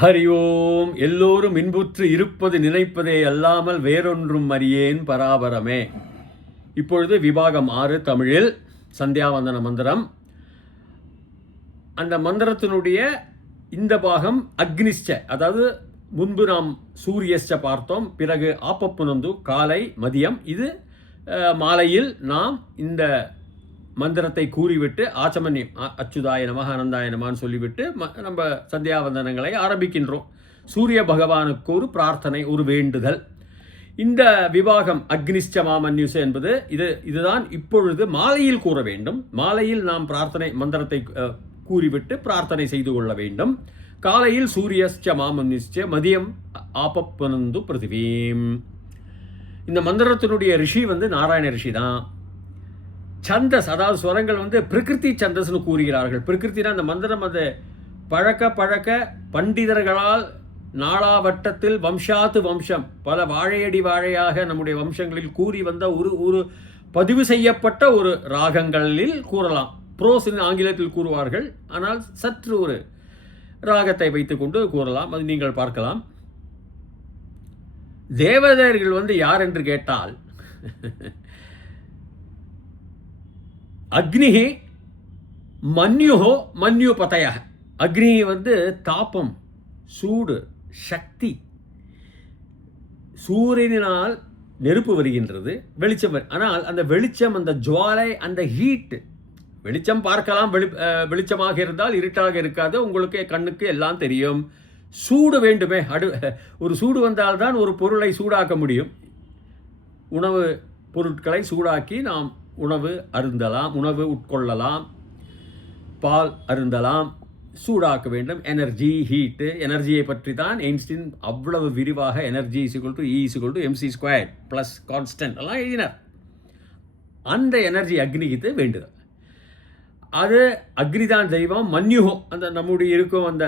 ஹரி ஓம். எல்லோரும் இன்புற்று இருப்பது நினைப்பதே அல்லாமல் வேறொன்றும் அறியேன் பராபரமே. இப்பொழுது விபாகம் 6 தமிழில் சந்தியாவந்தன மந்திரம். அந்த மந்திரத்தினுடைய இந்த பாகம் அக்னிஷ்ச, அதாவது முன்பு நாம் சூரியஸ்ச பார்த்தோம், பிறகு ஆப்பப்புனந்து காலை மதியம், இது மாலையில் நாம் இந்த மந்திரத்தை கூறிவிட்டு ஆச்சமன்யம் அச்சுதாய நம அனந்தாய நமன்னு சொல்லிவிட்டு நம்ம சந்தியாவந்தனங்களை ஆரம்பிக்கின்றோம். சூரிய பகவானுக்கு ஒரு பிரார்த்தனை, ஒரு வேண்டுதல். இந்த விபாகம் அக்னிஷ்ச மாமன்யுச என்பது இதுதான் இப்பொழுது மாலையில் கூற வேண்டும். மாலையில் நாம் பிரார்த்தனை மந்திரத்தை கூறிவிட்டு பிரார்த்தனை செய்து கொள்ள வேண்டும். காலையில் சூரியஸ்ச மாமன்யுச்ச, மதியம் ஆப்பப்புனந்து பிருத்திவீம். இந்த மந்திரத்தினுடைய ரிஷி நாராயண ரிஷி தான். சந்தஸ், அதாவது ஸ்வரங்கள் பிரகிருதி சந்தஸ்னு கூறுகிறார்கள். பிரகிருத்தினா அந்த மந்திரம் அது பழக்க பண்டிதர்களால் நாளாவட்டத்தில் வம்சாத்து வம்சம் பல வாழையடி வாழையாக நம்முடைய வம்சங்களில் கூறி வந்த ஒரு பதிவு செய்யப்பட்ட ஒரு ராகங்களில் கூறலாம். ப்ரோஸ் ஆங்கிலத்தில் கூறுவார்கள், ஆனால் சற்று ஒரு ராகத்தை வைத்துக்கொண்டு கூறலாம். அது நீங்கள் பார்க்கலாம். தேவதையர்கள் யார் என்று கேட்டால் அக்னிஹி மன்யுஹோ மன்யுபதய. அக்னி தாபம், சூடு, சக்தி. சூரியனால் நெருப்பு வருகின்றது, வெளிச்சம். ஆனால் அந்த வெளிச்சம், அந்த ஜுவாலை, அந்த ஹீட், வெளிச்சம் பார்க்கலாம், வெளிச்சமாக இருந்தால் இருட்டாக இருக்காது, உங்களுக்கு கண்ணுக்கு எல்லாம் தெரியும். சூடு வேண்டுமே, ஒரு சூடு வந்தால்தான் ஒரு பொருளை சூடாக்க முடியும். உணவு பொருட்களை சூடாக்கி நாம் உணவு அருந்தலாம், உணவு உட்கொள்ளலாம், பால் அருந்தலாம். சூடாக்க வேண்டும். Energy, heat. எனர்ஜியை பற்றி தான் ஐன்ஸ்டீன் அவ்வளவு விரிவாக எனர்ஜி E=mc² ப்ளஸ் கான்ஸ்டன்ட் எல்லாம் எழுதினார். அந்த எனர்ஜி அக்னிக்கு வேண்டுதல். அது அக்னிதான் தெய்வம். மன்யுகோ, அந்த நம்முடைய இருக்கும் அந்த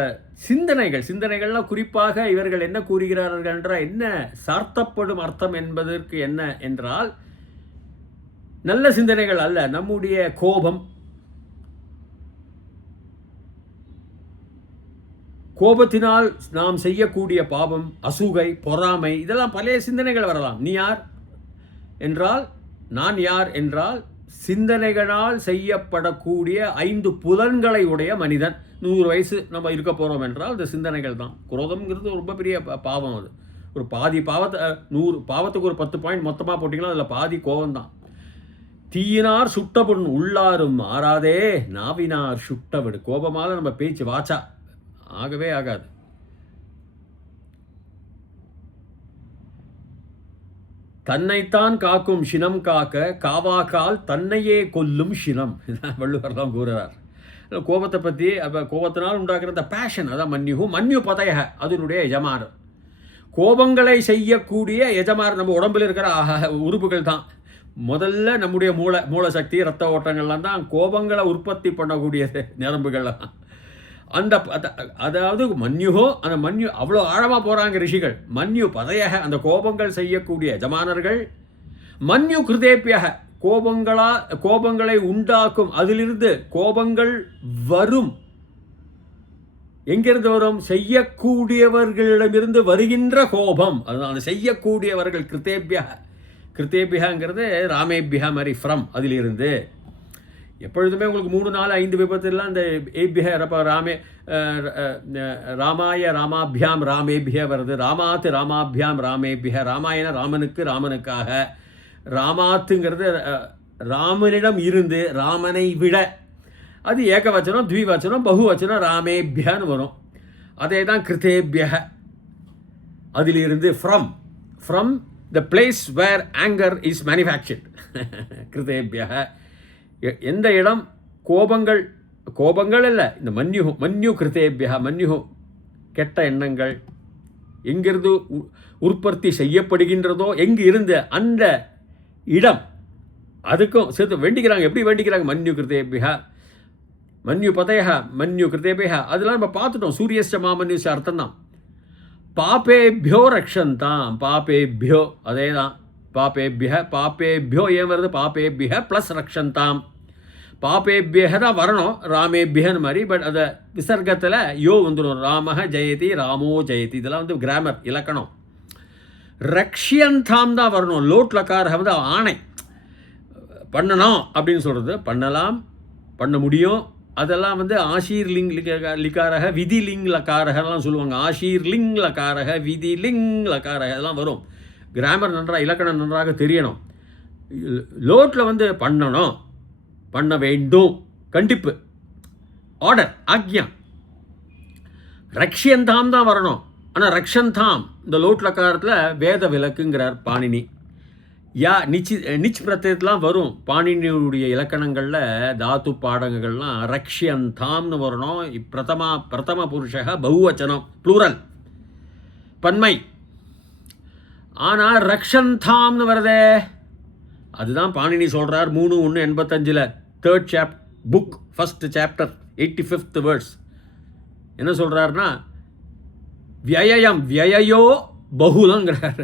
சிந்தனைகள்லாம் குறிப்பாக இவர்கள் என்ன கூறுகிறார்கள் என்றால், என்ன சார்த்தப்படும் அர்த்தம் என்பதற்கு என்ன என்றால், நல்ல சிந்தனைகள் அல்ல. நம்முடைய கோபத்தினால் நாம் செய்யக்கூடிய பாவம், அசூகை, பொறாமை, இதெல்லாம் பழைய சிந்தனைகள் வரலாம். நீ யார் என்றால், நான் யார் என்றால், சிந்தனைகளால் செய்யப்படக்கூடிய 5 புலன்களை உடைய மனிதன். 100 வயசு நம்ம இருக்க போகிறோம் என்றால் இந்த சிந்தனைகள் தான். குரோதம்ங்கிறது ரொம்ப பெரிய பாவம். அது ஒரு பாதி பாவத்தை, 100 பாவத்துக்கு ஒரு 10 பாயிண்ட் மொத்தமாக போட்டிங்கன்னா அதில் பாதி கோபம்தான். தீயினார் சுட்டபுண் உள்ளாரும் மாறாதே, நாவினார் சுட்டவிடு. கோபமாக நம்ம பேச்சு வாச்சா ஆகவே ஆகாது. தன்னைத்தான் காக்கும் சினம் காக்க, காவாக்கால் தன்னையே கொல்லும் சினம். வள்ளுவர் தான் கூறுறார். கோபத்தை பற்றி, கோபத்தினால் உண்டாக்குற அந்த பேஷன், அதான் மன்யு பதய, அதனுடைய எஜமானர். கோபங்களை செய்யக்கூடிய எஜமானர் நம்ம உடம்பில் இருக்கிற உறுப்புகள் தான். முதல்ல நம்முடைய மூளை சக்தி, ரத்த ஓட்டங்கள்லாம் தான் கோபங்களை உற்பத்தி பண்ணக்கூடிய நரம்புகள்லாம். அதாவது மன்யுகோ, அந்த மன்யு அவ்வளோ ஆழமாக போகிறாங்க ரிஷிகள். மன்யு பதையக, அந்த கோபங்கள் செய்யக்கூடிய எஜமானர்கள். மன்யு கிருதேப்பியக, கோபங்களை உண்டாக்கும், அதிலிருந்து கோபங்கள் வரும். எங்கிருந்து வரும்? செய்யக்கூடியவர்களிடமிருந்து வருகின்ற கோபம். அதுதான் அந்த செய்யக்கூடியவர்கள். கிருத்தேபியாங்கிறது ராமேபியா மாதிரி, ஃப்ரம், அதிலிருந்து. எப்பொழுதுமே உங்களுக்கு 3, 4, 5 விபத்துலாம் இந்த ஏபியா ராமாய ராமாபியாம் ராமேபியா வருது. ராமாத்து ராமாபியாம் ராமேபியா. ராமாயண ராமனுக்காக. ராமாத்துங்கிறது ராமனிடம் இருந்து, ராமனை விட. அது ஏகவச்சனம், த்விவச்சனம், பகுவச்சனம், ராமேபியான்னு வரும். அதே தான் கிருத்தேபியா, அதிலிருந்து. From the place where anger is manufactured. கிருதேபியா. எந்த இடம் கோபங்கள் அல்ல, இந்த மன்யு கிருதேபியா. மன்யு கெட்ட எண்ணங்கள் எங்கிருந்து உற்பத்தி செய்யப்படுகின்றதோ, எங்கு இருந்து அந்த இடம், அதுக்கும் சேர்த்து வேண்டிக்கிறாங்க. எப்படி வேண்டிக்கிறாங்க? மன்யு கிருதேபியா, மன்யு பதயா, மன்யு கிருதேபியா. அதெல்லாம் நம்ம பார்த்துட்டோம். சூரியஸ்ச மாமன்யுச அர்த்தம் தான். பாப்பேபியோ ரக்ஷந்தாம். பாப்பேபியோ, அதே தான். பாப்பேபிய, பாப்பேபியோ ஏன் வருது? பாப்பேபிய ப்ளஸ் ரக்ஷந்தாம். பாபேபியக தான் வரணும், ராமேபியன்னு மாதிரி. பட் அதை விசர்க்கத்தில் யோ வந்துடும். ராமஹ ஜெயதி, ராமோ ஜெயதி. இதெல்லாம் வந்து கிராமர் இலக்கணம். ரக்ஷியந்தாம் தான் வரணும். லோட் லக்காரக வந்து ஆணை பண்ணணும் அப்படின்னு சொல்கிறது. பண்ணலாம், பண்ண முடியும். அதெல்லாம் வந்து ஆஷீர் லிங் லிக்காரக, விதி லிங் லக்காரகலாம் சொல்லுவாங்க. ஆஷீர் லிங் லக்காரக, விதி லிங் லக்காரக இதெல்லாம் வரும். கிராமர் நன்றாக, இலக்கணம் நன்றாக தெரியணும். லோட்டில் வந்து பண்ணணும், பண்ண வேண்டும், கண்டிப்பு, ஆர்டர், ஆக்ஞா. ரக்ஷியந்தாம் தான் வரணும். ஆனால் ரக்ஷந்தாம் இந்த லோட் லக்காரத்தில் வேத விலக்குங்கிறார் பாணினி. யா நிச் பிரத்யத்துலாம் வரும் பாணினியுடைய இலக்கணங்களில். தாத்து பாடங்கள்லாம் ரக்ஷியந்தாம்னு வரணும். பிரதம புருஷக பகுவச்சனம், ப்ளூரல், பன்மை. ஆனால் ரக்ஷந்தாம்னு வருதே, அதுதான் பாணினி சொல்கிறார் 3:1:85 3rd book 1st chapter 85th verse. என்ன சொல்கிறாருன்னா, வியயோ பகுலங்கிறார்.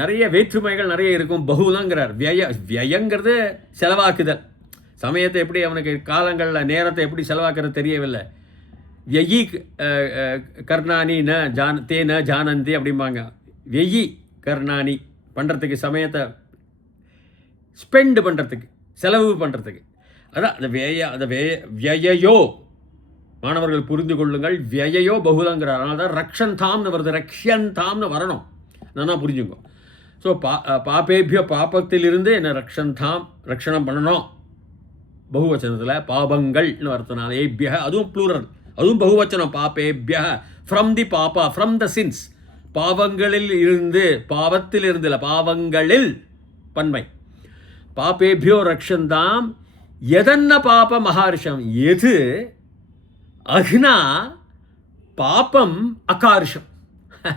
நிறைய வேற்றுமைகள் நிறைய இருக்கும். பகுலங்கிறார். வியங்கிறது செலவாக்குதல். சமயத்தை எப்படி அவனுக்கு காலங்களில் நேரத்தை எப்படி செலவாக்குறது தெரியவில்லை. வியி கர்ணானி ந ஜானந்தி அப்படிம்பாங்க. வெயி கர்ணானி பண்ணுறதுக்கு, சமயத்தை ஸ்பெண்ட் பண்ணுறதுக்கு, செலவு பண்ணுறதுக்கு. அதான் அந்த வியயோ, மாணவர்கள் புரிந்து கொள்ளுங்கள், வியயோ பகுலங்கிறார். அதனால தான் ரக்ஷந்தாம்னு வருது, ரக்ஷந்தாம்னு வரணும். நான் புரிஞ்சுங்க. ஸோ பாப்பேபிய பாப்பத்திலிருந்து என்ன ரக்ஷந்தாம், ரக்ஷணம் பண்ணணும். பகுவச்சனத்தில் பாபங்கள்னு வரதுனால ஏபிய, அதுவும் ப்ளூரல், அதுவும் பகுவச்சனம். பாப்பேபிய ஃப்ரம் தி பாப்பா, ஃப்ரம் த சின்ஸ், பாவங்களில் இருந்து, பாவத்தில் இருந்து இல்லை, பாவங்களில் பன்மை. பாப்பேபியோ ரக்ஷந்தாம் எதன்ன பாப மகாரிஷம். எது அஹ்னா பாப்பம் அகாரிஷம்.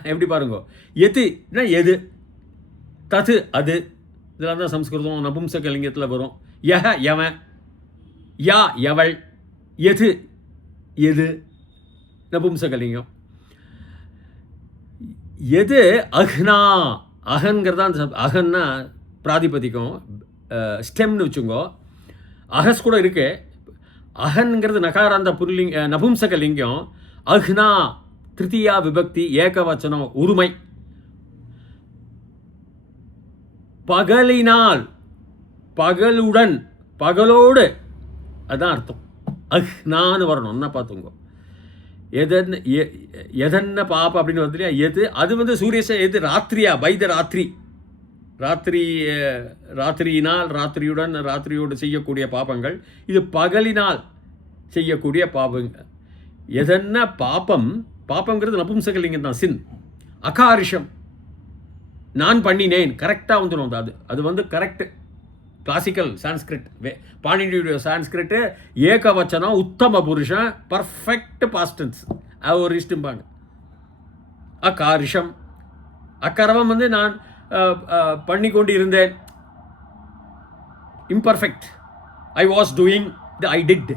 எப்படி பாருங்க, எதுனா எது, தது அது. இதெல்லாம் தான் சம்ஸ்கிருதம் நபும்சகலிங்கத்தில் வரும். யஹ யவன், யா யவள், எது எது நபும்சகலிங்கம். எது அஹ்னா, அகன்கிறதா அந்த அகன்னா பிராதிபதிக்கும் ஸ்டெம்னு வச்சுங்கோ. அகஸ் கூட இருக்கு. அகன்கிறது நகாராந்த புல்லிங்க நபும்சகலிங்கம். அஹ்னா திருத்தியா விபக்தி, ஏகவச்சனம், உரிமை. பகலினால், பகலுடன், பகலோடு, அதுதான் அர்த்தம். அஹ்னான்னு வரணும். என்ன பார்த்துங்க. எதன்ன பாப்ப அப்படின்னு வந்து இல்லையா, எது அது வந்து சூரியச, எது ராத்திரியா, பைத ராத்திரி, ராத்திரியினால், ராத்திரியுடன், ராத்திரியோடு செய்யக்கூடிய பாபங்கள். இது பகலினால் செய்யக்கூடிய பாபங்கள். எதன்ன பாப்பம், பாப்பங்கிறது நபும்சகலிங்கம் தான், சின். அகாரிஷம் நான் பண்ணினேன், கரெக்டாக வந்துடும். அது வந்து கரெக்டு கிளாசிக்கல் சான்ஸ்கிரிட். பாணினியுடைய சான்ஸ்கிரிட்டு ஏகவச்சனம், உத்தம புருஷன், பர்ஃபெக்ட் பாஸ்டன்ஸ், ஒரு இஷ்டம்பாங்க. அகாரிஷம், அக்கரவம் வந்து நான் பண்ணி கொண்டு இருந்தேன், imperfect, I was doing, I did.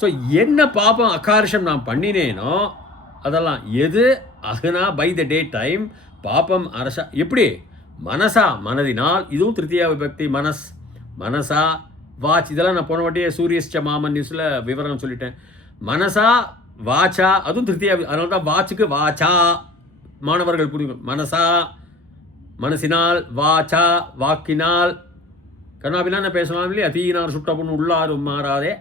So என்ன பாப்பம் அகாரிஷம் நான் பண்ணினேனோ அதெல்லாம். எது அஹ்னா பை த டே டைம், பாப்பம் அரசா. எப்படி மனசா, மனதினால். இதுவும் திருத்தியா விபக்தி. மனசா வாச். இதெல்லாம் நான் போன வாட்டியே சூரியஸ்ச மாமன் நியூஸில் விவரம் சொல்லிட்டேன். மனசா வாச்சா, அதுவும் திருத்தியா. அதனால தான் வாச்சுக்கு வாச்சா, மாணவர்கள் புரியும். மனசா மனசினால், வாச்சா வாக்கினால். கண்ணாபினான்னு பேசலாம் இல்லையா, தீயினார் சுட்ட பொண்ணு உள்ளாரும் மாறாதே,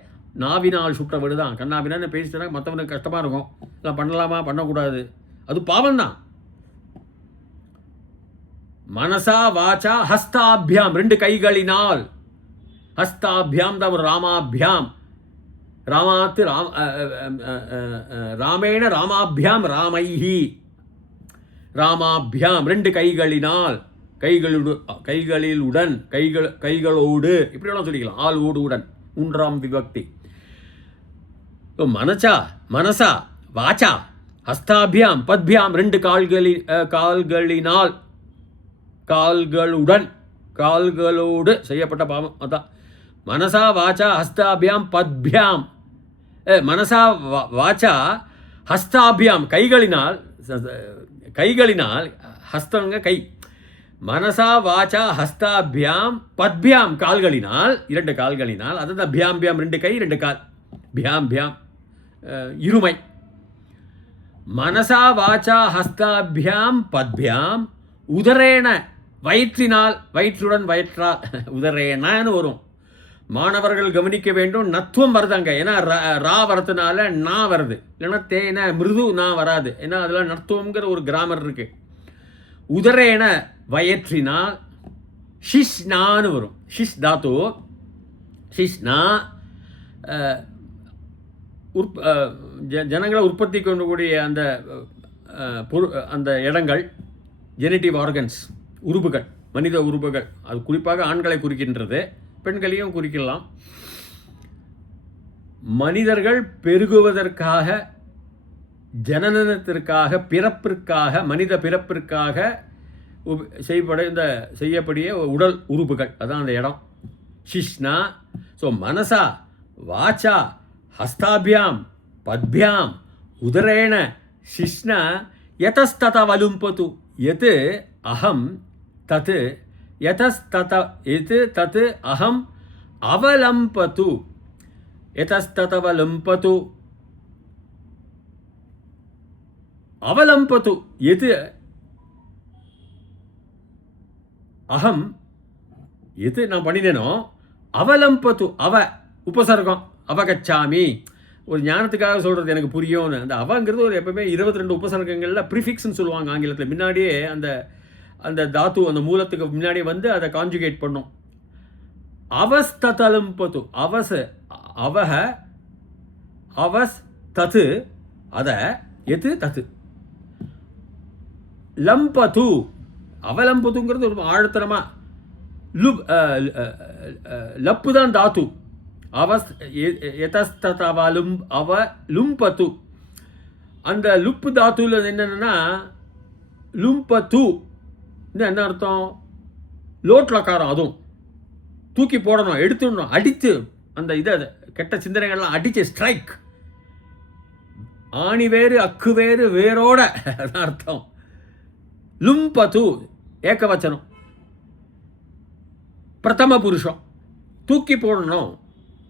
நாவினால் சுட்ட விடுதான். கண்ணாபினான்னு பேசிட்டா மற்றவனுக்கு கஷ்டமாக இருக்கும். இதெல்லாம் பண்ணலாமா, பண்ணக்கூடாது, அது பாவம்தான். மனசா வாச்சா ஹஸ்தாபியாம், 2 கைகளினால். ஹஸ்தாபியாம் தான் ஒரு ராமாபியாம். ராமாத்து ராமேண ராமாபியாம் ராமைஹி. ராமாபியாம் 2 கைகளினால், கைகளிலுடன், கைகளோடு, இப்படியெல்லாம் சொல்லிக்கலாம். ஆள் ஓடு உடன், 3ஆம் விபக்தி. மனசா வாச்சா ஹஸ்தாபியாம் பத்பியாம், 2 கால்களினால், கால்களுடன், கால்களோடு செய்யப்பட்ட பாவம். அதான் மனசா வாச்சா ஹஸ்தாபியாம் பத்பியாம். மனசா வாச்சா ஹஸ்தாபியாம், கைகளினால், ஹஸ்தங்க கை, மனசா வாச்சா ஹஸ்தாபியாம் பத்பியாம் கால்களினால், 2 கால்களினால், அதுதான் பியாம் பியாம் 2 கை 2 கால், பியாம் பியாம் இருமை. மனசா வாச்சா ஹஸ்தாபியாம் பத்பியாம் உதரேன வயிற்றினால், வயிற்றுடன் வயிற்றால், உதரேனன்னு வரும். மாணவர்கள் கவனிக்க வேண்டும், நத்துவம் வருதாங்க. ஏன்னா ரா வரதுனால நா வருது, இல்லைன்னா தேன மிருது நா வராது. ஏன்னா அதில் நத்துவங்கிற ஒரு கிராமர் இருக்கு. உதரேன வயிற்றினால் ஷிஷ்னான்னு வரும். ஷிஷ் தாத்து, ஷிஷ்னா ஜனங்களை உற்பத்தி கொண்டக்கூடிய அந்த அந்த இடங்கள், ஜெனட்டிவ் ஆர்கன்ஸ், உறுப்புகள், மனித உறுப்புகள். அது குறிப்பாக ஆண்களை குறிக்கின்றது, பெண்களையும் குறிக்கலாம். மனிதர்கள் பெருகுவதற்காக, ஜனனத்திற்காக, பிறப்பிற்காக, மனித பிறப்பிற்காக செய்யப்படிய உடல் உறுப்புகள், அதான் அந்த இடம் ஷிஷ்னா. ஸோ மனசா வாச்சா ஹஸ்தாபியாம் பத்பியாம் உதரேண ஷிஷ்னா யதஸ்தத வலும்பது எது அகம் தத் யதஸ்தத எது தத் அகம் அவலம்பது யதஸ்ததவலம்பது அவலம்பது எது அகம் எது நான் பண்ணினேனோ அவலம்பது அவ உபசர்க்கம் அவகச்சாமி. ஒரு ஞானத்துக்காக சொல்கிறது எனக்கு புரியும்னு. அந்த அவங்கிறது ஒரு எப்பவுமே 22 உபசர்க்கங்களில் ப்ரிஃபிக்ஸ்ன்னு சொல்லுவாங்க ஆங்கிலத்தில். முன்னாடியே அந்த அந்த தாத்து அந்த மூலத்துக்கு முன்னாடியே வந்து அதை கான்ஜுகேட் பண்ணும். அவஸ்தலம்பது அவச அவஹ அவஸ் தத்து அத எது தத்து லம்பது அவலம்பதுங்கிறது ஒரு ஆழத்தனமாக லப்பு தான் தாத்து. யதஸ்ததவலும் அவலும்பது. அந்த லுப்பு தாத்துல என்னன்னா லும்பது என்ன அர்த்தம்? லோட்லக்காரம். அதுவும் தூக்கி போடணும், எடுத்துடணும், அடித்து அந்த இதை கெட்ட சிந்தனைகள்லாம் அடித்து ஸ்ட்ரைக். ஆணி வேறு அக்கு வேறு வேரோட அர்த்தம். லும்பது ஏகவச்சனம், பிரதம புருஷம். தூக்கி போடணும்,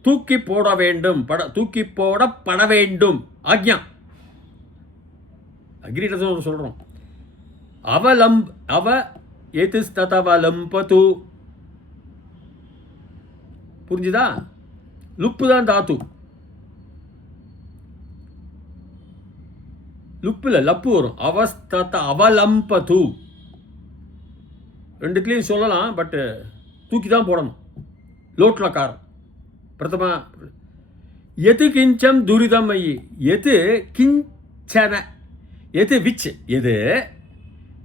தூக்கி போட வேண்டும், தூக்கி போடப்பட வேண்டும். ஆக்ஞா அக்னிரசம் சொல்றோம். அவ எதிஸ்ததவலம்பது. புரிஞ்சுதா? லுப்பு தான் தாத்து. லுப்புல லப்பு வரும். அவஸ்தத அவலம்பது ரெண்டுத்துலையும் சொல்லலாம், பட் தூக்கி தான் போடணும். லோட்லக்காரம் பிரதமா. எது கிஞ்சம் துரிதம் ஐயி. எது கிஞ்சன, எது விச், எது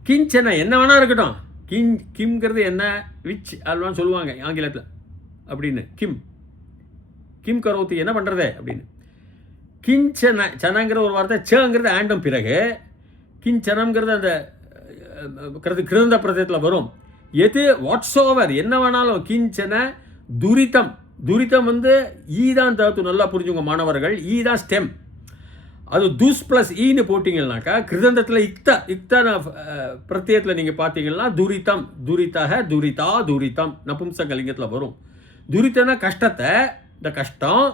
கிஞ்சன என்ன வேணா இருக்கட்டும். கிம்ங்கிறது என்ன, விச் அதுவான்னு சொல்லுவாங்க ஆங்கிலத்தில் அப்படின்னு. கிம் கரோத்தி என்ன பண்ணுறது அப்படின்னு. கிஞ்சன சனங்கிற ஒரு வார்த்தை, சேங்கிறது ஆண்டம் பிறகு கிஞ்சனம்ங்கிறது அந்த கிருந்த பிரதேசத்தில் வரும். எது வாட்ஸ் ஓவர் என்ன வேணாலும். கிஞ்சன துரிதம். துரிதம் வந்து ஈ தான் தாத்து. நல்லா புரிஞ்சுங்க மாணவர்கள், ஈ தான் ஸ்டெம். அது துஸ் பிளஸ் ஈன்னு போட்டிங்கன்னாக்கா கிருதந்தத்தில் இக்த பிரத்யத்தில் நீங்கள் பார்த்தீங்கன்னா துரிதம், துரிதக, துரிதா, துரிதம் நபும்சகலிங்கத்தில் வரும். துரிதனா கஷ்டத்தை, இந்த கஷ்டம்.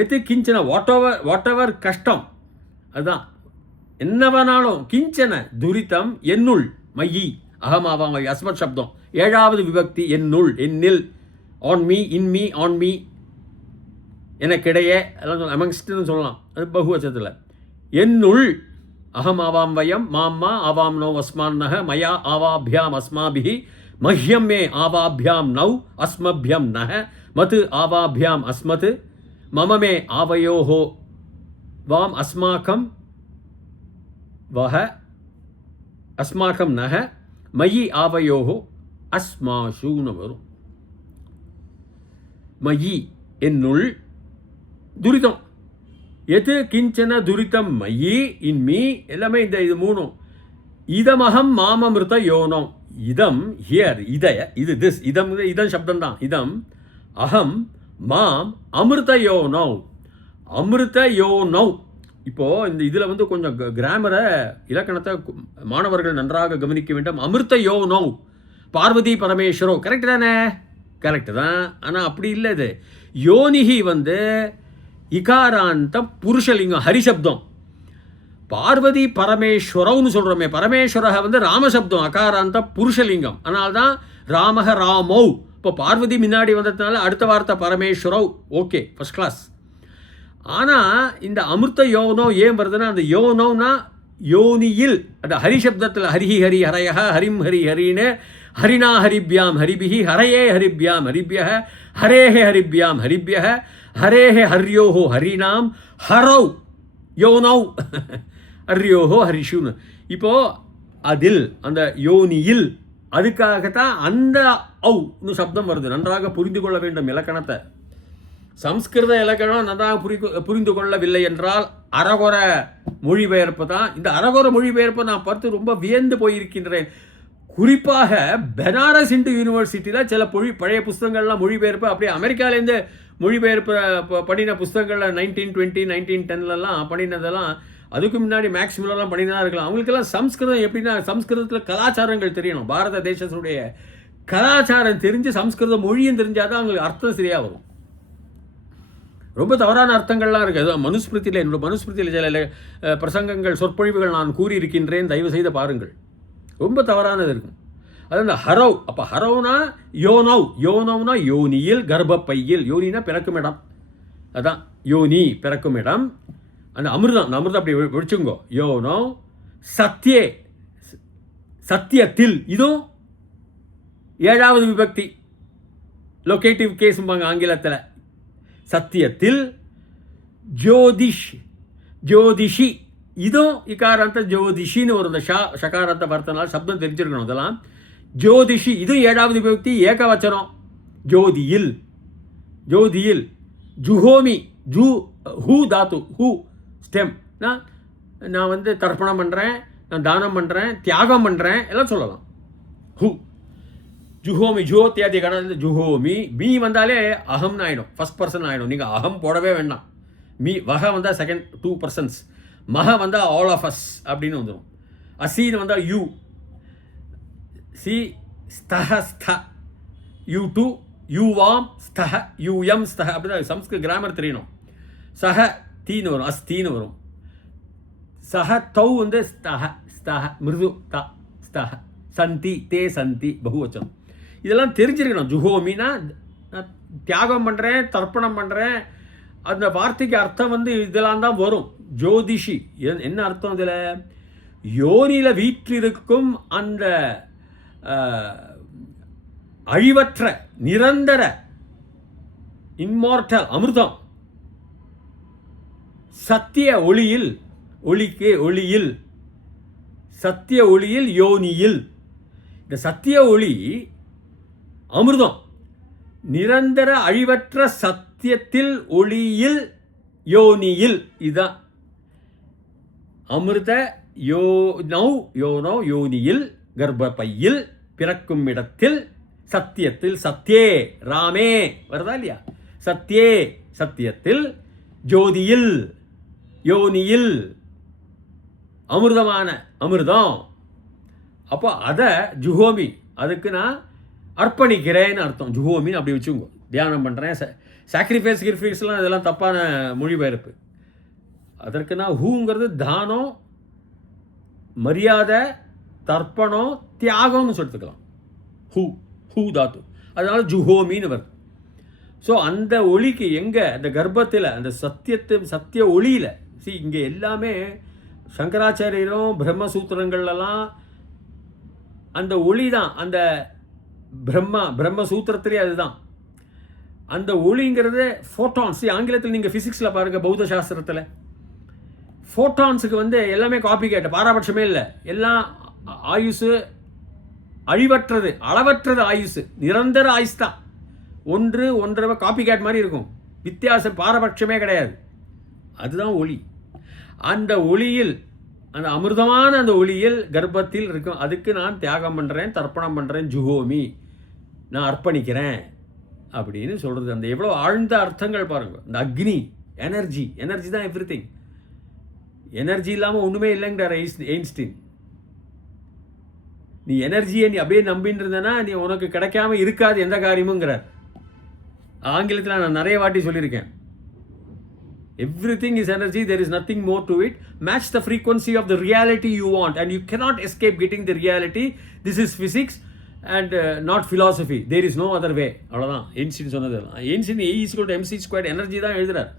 எது கிஞ்சன வாட் எவர் கஷ்டம், அதுதான் என்ன வேணாலும். கிஞ்சன துரிதம் என்னுள் மையி அகமாவாங்க அஸ்மத் சப்தம் 7வது விபக்தி. என்னுள், என்னில், on me, in me, on me, எனக்கிடையே எல்லாம் அமங்ஸ்ட்னு சொல்லலாம். அது பகுவச்சத்தில். என்னுள் அகம் ஆவாம் வயம் மாம்மா ஆவாம் நோ அஸ்மான்னக மயா ஆவாபியாம் அஸ்மாபிஹி மஹ்யம் மே ஆவாபியாம் நௌ அஸ்மபியம் நக மது ஆவாபியாம் அஸ்மத் மம மே ஆவயோஹோ வாம் அஸ்மாக்கம் வஹ அஸ்மாக்கம் நக மயி ஆவயோஹோ அஸ்மாஷூன்னு வரும். மயி என்னுள் துரிதம். எது கிஞ்சன துரிதம் மயி இன்மீ, எல்லாமே இந்த இது மூணும். இதமகம் மாமமிருத யோனம். இதம் ஹியர், இதய இது திஸ், இதம் இதம் சப்தம் தான். இதம் அகம் மாம் அமிர்த யோனௌ. அமிர்த யோனௌ இப்போது இந்த இதில் வந்து கொஞ்சம் கிராமரை இலக்கணத்தை மாணவர்கள் நன்றாக கவனிக்க வேண்டும். அமிர்த யோனோ பார்வதி பரமேஸ்வரோ கரெக்டு தானே? கரெக்டு தான். ஆனால் அப்படி இல்லை. இது யோனிகி வந்து இகாராந்த புருஷலிங்கம் ஹரிசப்தம். பார்வதி பரமேஸ்வரவுன்னு சொல்கிறோமே, பரமேஸ்வரக வந்து ராமசப்தம் அகாராந்த புருஷலிங்கம். அதனால்தான் ராமக ராமௌ. இப்போ பார்வதி முன்னாடி வந்ததுனால அடுத்த வார்த்தை பரமேஸ்வரவ். Okay, first class. ஆனால் இந்த அமிர்த யோனோ ஏன் வருதுன்னா, அந்த யோனோனா யோனியில், அந்த ஹரிசப்தத்தில் ஹரிஹி ஹரி ஹரய ஹரிம் ஹரி ஹரின்னு ஹரிணா ஹரிபியாம் ஹரிபிஹி ஹரையே ஹரிபியாம் ஹரிபிய ஹரேஹே ஹரிபியாம் ஹரிபிய ஹரேஹே ஹரியோஹோ ஹரிணாம் ஹரௌ யோனௌ ஹரியோஹோ ஹரிஷுன்னு. இப்போது அதில் அந்த யோனியில் அதுக்காகத்தான் அந்த ஔன்னு சப்தம் வருது. நன்றாக புரிந்து கொள்ள வேண்டும் இலக்கணத்தை. சம்ஸ்கிருத இலக்கணம் நன்றாக புரிந்து கொள்ளவில்லை என்றால் அரகுர மொழிபெயர்ப்பு தான். இந்த அரகுர மொழிபெயர்ப்பை நான் பார்த்து ரொம்ப வியந்து போயிருக்கின்றேன். குறிப்பாக பெனாரஸ் இந்து யூனிவர்சிட்டியில் சில பழைய புஸ்தகங்கள்லாம் மொழிபெயர்ப்பு அப்படியே அமெரிக்காவிலேருந்து மொழிபெயர்ப்பு பண்ணின புஸ்தகங்களில் 1920 1910 பண்ணினதெல்லாம் அதுக்கு முன்னாடி மேக்ஸிமம்லாம் பண்ணினா இருக்கலாம். அவங்களுக்கெல்லாம் சம்ஸ்கிருதம் எப்படின்னா, சம்ஸ்கிருதத்தில் கலாச்சாரங்கள் தெரியணும். பாரத தேசத்துடைய கலாச்சாரம் தெரிஞ்சு சம்ஸ்கிருத மொழியும் தெரிஞ்சால் தான் அவங்களுக்கு அர்த்தம் சரியாக வரும். ரொம்ப தவறான அர்த்தங்கள்லாம் இருக்குது. அது மனுஸ்மிருதியில், என்னோட மனுஸ்மிருதியில் சில பிரசங்கங்கள் சொற்பொழிவுகள் நான் கூறியிருக்கின்றேன், தயவு செய்து பாருங்கள். ரொம்ப தவறானது இருக்கும். அது அந்த ஹரவ். அப்போ ஹரவ்னா யோனவ். யோனவ்னா யோனியில், கர்ப்பப்பையில். யோனினா பிறக்கும் இடம், அதான் யோனி பிறக்கும் இடம். அந்த அமிர்தம், அந்த அமிர்தம் அப்படி விழிச்சுங்கோ. யோனோ சத்தியே, சத்தியத்தில். இதுவும் 7வது விபக்தி, லொகேட்டிவ் கேஸும்பாங்க ஆங்கிலத்தில். சத்தியத்தில். ஜோதிஷ், ஜோதிஷி. இதுவும் இக்காராந்த ஜோதிஷின்னு ஒரு இந்த ஷகாரத்தை வர்த்தனால சப்தம் தெரிஞ்சிருக்கணும். அதெல்லாம் ஜோதிஷி. இதுவும் 7வது விபக்தி, ஏகவச்சனம். ஜோதியில், ஜோதியில். ஜுஹோமி, zoo who Tattva, who stem. நான் வந்து தர்ப்பணம் பண்ணுறேன், நான் தானம் பண்ணுறேன், தியாகம் பண்ணுறேன் எல்லாம் சொல்லலாம். ஹூ ஜுஹோமி, ஜுஹோத்தியாதி கணந்து ஜுஹோமி. மீ வந்தாலே அகம்னு ஆகிடும், ஃபர்ஸ்ட் பர்சன் ஆகிடும். நீங்கள் அகம் போடவே வேண்டாம். மீ வக வந்தால் செகண்ட் 2 persons. மக வந்தால் ஆல் ஆஃப் அஸ் அப்படின்னு வந்துடும். அசீன்னு வந்தால் யூ. சி ஸ்தஹ ஸ்த, யூ டூ, யூ வாம் ஸ்தஹ, யூ எம் ஸ்தஹ. அப்படி சம்ஸ்கிருத கிராமர் தெரியணும். சஹ தீன்னு வரும், அஸ்தீன்னு வரும். சஹ தௌ வந்து ஸ்தஹ, ஸ்தஹ மிருது த ஸ்தஹ. சந்தி தே சந்தி பகுவச்சனம். இதெல்லாம் தெரிஞ்சிருக்கணும். ஜுஹோமினா தியாகம் பண்ணுறேன், தர்ப்பணம் பண்ணுறேன். அந்த வார்த்தைக்கு அர்த்தம் வந்து இதெல்லாம் தான் வரும். ஜோதிஷி என்ன அர்த்தம்? இதில் யோனியில் வீற்றிருக்கும் அந்த அழிவற்ற நிரந்தர இன்மார்டல் அமிர்தம். சத்திய ஒளியில், ஒளிக்கு ஒளியில், சத்திய ஒளியில் யோனியில். இந்த சத்திய ஒளி அமிர்தம், நிரந்தர அழிவற்ற சத்தியத்தில் ஒளியில் யோனியில். இதுதான் அமிர்த யோனௌ, யோனோ யோனியில், கர்ப்பப்பையில், பிறக்கும் இடத்தில், சத்தியத்தில். சத்தியே ராமே வருதா இல்லையா? சத்தியே சத்தியத்தில், ஜோதியில் யோனியில், அமிர்தமான அமிர்தம். அப்போ அதை ஜுஹோமி, அதுக்கு நான் அர்ப்பணிக்கிறேன்னு அர்த்தம். ஜுஹோமின்னு அப்படி வச்சுக்கோங்க. தியானம் பண்ணுறேன், சாக்ரிஃபைஸ் கிரிஃபைஸ்லாம் இதெல்லாம் தப்பான மொழிபெயர்ப்பு. அதற்கு நான் ஹூங்கிறது தானம், மரியாதை, தர்ப்பணம், தியாகம்னு சொல்லிட்டுக்கலாம். ஹூ, ஹூ தாத்து. அதனால ஜுஹோமின்னு வருது. ஸோ அந்த ஒளிக்கு எங்கே, அந்த கர்ப்பத்தில், அந்த சத்திய ஒளியில். இங்கே எல்லாமே சங்கராச்சாரியரும் பிரம்மசூத்திரங்கள்லாம் அந்த ஒளி தான். அந்த பிரம்மசூத்திரத்திலே அதுதான். அந்த ஒளிங்கிறது ஃபோட்டான்ஸ். ஆங்கிலத்தில் நீங்கள் ஃபிசிக்ஸில் பாருங்கள், பௌத்த சாஸ்திரத்தில் ஃபோட்டான்ஸுக்கு வந்து எல்லாமே காப்பி கேட்ட, பாராபட்சமே இல்லை. எல்லாம் ஆயுசு அழிவற்றது, அளவற்றது ஆயுசு, நிரந்தர ஆயுஸ் தான். ஒன்றரை காப்பி கேட் மாதிரி இருக்கும். வித்தியாசம் பாரபட்சமே கிடையாது. அதுதான் ஒளி. அந்த ஒளியில், அந்த அமிர்தமான அந்த ஒளியில் கர்ப்பத்தில் இருக்கும். அதுக்கு நான் தியாகம் பண்ணுறேன், தர்ப்பணம் பண்ணுறேன், ஜுஹோமி, நான் அர்ப்பணிக்கிறேன் அப்படின்னு சொல்கிறது. அந்த எவ்வளோ ஆழ்ந்த அர்த்தங்கள் பாருங்கள். இந்த அக்னி, எனர்ஜி தான் எவ்ரி திங். எனர்ஜி இல்லாமல் ஒன்றுமே இல்லைங்கிறார் எயின்ஸ்டீன். நீ எனர்ஜியை நீ அப்படியே நம்பின்னு இருந்தனா நீ உனக்கு கிடைக்காம இருக்காது எந்த காரியமுங்கிறார். ஆங்கிலத்தில் நான் நிறைய வாட்டி சொல்லியிருக்கேன். Everything is energy, there is nothing more to it. Match the frequency of the reality you want and you cannot escape getting the reality. This is physics and not philosophy. There is no other way. அவ்வளோதான் Einstein சொன்னது. Einstein E=mc², energy தான் எழுதுறார்.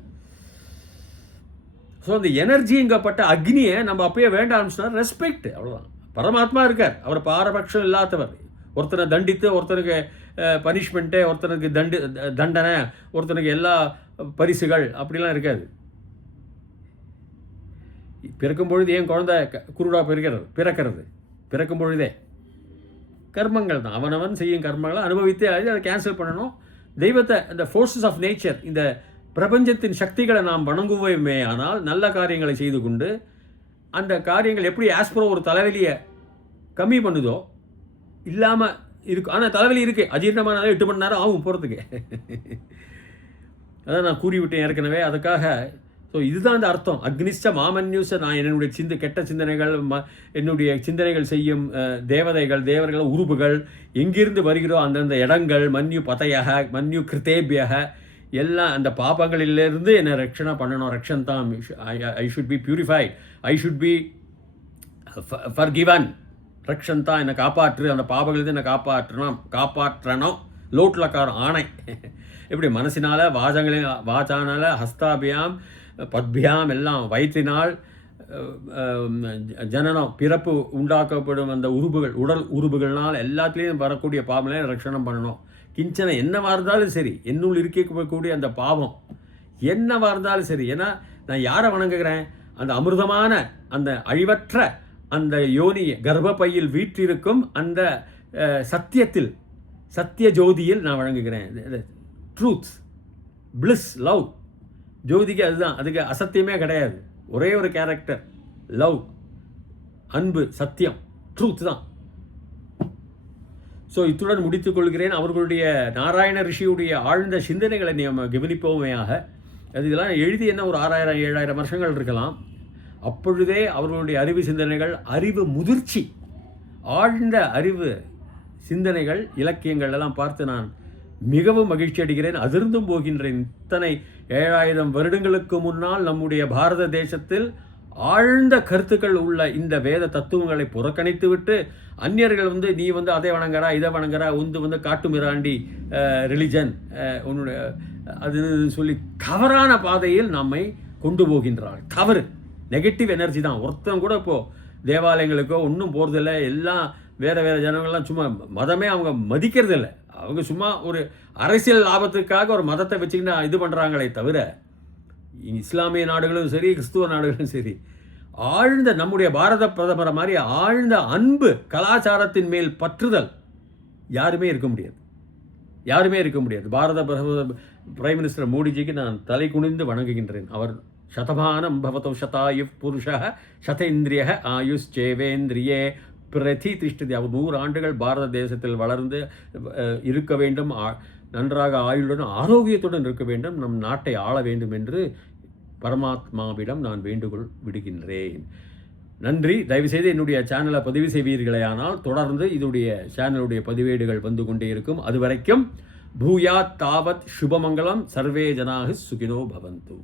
So அந்த எனர்ஜிங்கப்பட்ட அக்னியை நம்ம அப்பயே வேண்ட ஆரம்பிச்சோம்னா ரெஸ்பெக்ட், அவ்வளோதான். பரமாத்மா இருக்கார், அவர் பாரபட்சம் இல்லாதவர். ஒருத்தனை தண்டித்து ஒருத்தனுக்கு பனிஷ்மெண்ட்டு, ஒருத்தனுக்கு தண்டனை, ஒருத்தனுக்கு எல்லா பரிசுகள் அப்படிலாம் இருக்காது. பிறக்கும் பொழுது ஏன் குழந்தை குருடா பிறக்கும் பொழுதே கர்மங்கள் தான். அவனவன் செய்யும் கர்மங்களை அனுபவித்து அதை கேன்சல் பண்ணணும். தெய்வத்தை, இந்த ஃபோர்ஸஸ் ஆஃப் நேச்சர், இந்த பிரபஞ்சத்தின் சக்திகளை நாம் வணங்குவோமே ஆனால் நல்ல காரியங்களை செய்து கொண்டு அந்த காரியங்கள் எப்படி ஆஸ்பரோ ஒரு தலைவலியை கம்மி பண்ணுதோ இல்லாமல் இருக்கும். ஆனால் தலைவலி இருக்குது, அஜீரணமானாலே 8 மணி நேரம் ஆகும் போகிறதுக்கு. அதான் நான் கூறிவிட்டேன் ஏற்கனவே. அதுக்காக ஸோ இதுதான் அந்த அர்த்தம். அக்னிஷ்ட மாமன்யூஸை நான் என்னுடைய கெட்ட சிந்தனைகள், என்னுடைய சிந்தனைகள் செய்யும் தேவர்கள், உருவுகள் எங்கிருந்து வருகிறோ அந்தந்த இடங்கள், மன்யு பதையக, மன்யு கிருத்தேபியக, எல்லாம் அந்த பாபங்களிலிருந்து என்னை ரட்சணை பண்ணணும். ரக்ஷன் தான். I should be purified, I should be forgiven. Rakshan தான், என்னை காப்பாற்று, அந்த பாபங்களிலிருந்து என்னை காப்பாற்றணும். லோட்லக்காரம் ஆணை. இப்படி மனசினால், வாச்சானால், ஹஸ்தாபியாம், பத்பியாம், எல்லாம் வயிற்றினால் ஜனனம், பிறப்பு உண்டாக்கப்படும் அந்த உறுப்புகள், உடல் உறுப்புகள்னால் எல்லாத்துலேயும் வரக்கூடிய பாவங்களையும் ரட்சணம் பண்ணணும். கிஞ்சனை என்னவாக இருந்தாலும் சரி, என்னுள் இருக்கக்கூடிய அந்த பாவம் என்னவாக இருந்தாலும் சரி. ஏன்னா நான் யாரை வணங்குகிறேன்? அந்த அமிர்தமான, அந்த அழிவற்ற அந்த யோனி கர்ப்பப்பையில் வீற்றிருக்கும் அந்த சத்தியத்தில், சத்திய ஜோதியில் நான் வணங்குகிறேன். Truth, bliss, love. ஜோதிக்கு அதுதான், அதுக்கு அசத்தியமே கிடையாது. ஒரே ஒரு கேரக்டர், லவ், அன்பு, சத்தியம், ட்ரூத் தான். ஸோ இத்துடன் முடித்துக் கொள்கிறேன். அவர்களுடைய நாராயண ரிஷியுடைய ஆழ்ந்த சிந்தனைகளை நம்ம கவனிப்போமையாக. அது இதெல்லாம் எழுதி என்ன ஒரு 6000-7000 வருஷங்கள் இருக்கலாம். அப்பொழுதே அவர்களுடைய அறிவு சிந்தனைகள், அறிவு முதிர்ச்சி, ஆழ்ந்த அறிவு சிந்தனைகள், இலக்கியங்கள் எல்லாம் பார்த்து நான் மிகவும் மகிழ்ச்சி அடைகிறேன், அதிர்ந்தும் போகின்றேன். இத்தனை 7000 வருடங்களுக்கு முன்னால் நம்முடைய பாரத தேசத்தில் ஆழ்ந்த கருத்துக்கள் உள்ள இந்த வேத தத்துவங்களை புறக்கணித்து விட்டு அந்நியர்கள் நீ அதை வணங்குறா, இதை வணங்குறா, காட்டு மிராண்டி ரிலிஜன் உன்னுடைய அது சொல்லி தவறான பாதையில் நம்மை கொண்டு போகின்றாள். தவறு, நெகட்டிவ் எனர்ஜி தான். ஒருத்தன் கூட இப்போது தேவாலயங்களுக்கோ ஒன்றும் போகிறதில்ல. எல்லாம் வேறு ஜனங்கள்லாம் சும்மா மதமே அவங்க மதிக்கிறதில்லை. அவங்க சும்மா ஒரு அரசியல் லாபத்துக்காக ஒரு மதத்தை வச்சுக்கிட்டு இது பண்ணுறாங்களே தவிர, இஸ்லாமிய நாடுகளும் சரி, கிறிஸ்துவ நாடுகளும் சரி, ஆழ்ந்த நம்முடைய பாரத பிரதமரை மாதிரி ஆழ்ந்த அன்பு, கலாச்சாரத்தின் மேல் பற்றுதல் யாருமே இருக்க முடியாது. பாரத பிரைம் மினிஸ்டர் மோடிஜிக்கு நான் தலை குனிந்து வணங்குகின்றேன். அவர் சதமானம் பவதோ சதாயு புருஷ சதேந்திரிய ஆயுஷ் சேவேந்திரியே பிரதிதிஷ்டதி. அவர் 100 ஆண்டுகள் பாரத தேசத்தில் வளர்ந்து இருக்க வேண்டும், நன்றாக ஆயுளுடன் ஆரோக்கியத்துடன் இருக்க வேண்டும், நம் நாட்டை ஆள வேண்டும் என்று பரமாத்மாவிடம் நான் வேண்டுகோள் விடுகின்றேன். நன்றி. தயவுசெய்து என்னுடைய சேனலை பதிவு செய்வீர்களேயானால் தொடர்ந்து இதனுடைய சேனலுடைய பதிவேடுகள் வந்து கொண்டே இருக்கும். அதுவரைக்கும் பூயாத் தாவத் சுபமங்கலம், சர்வே ஜனாஹி சுகினோ பவந்து.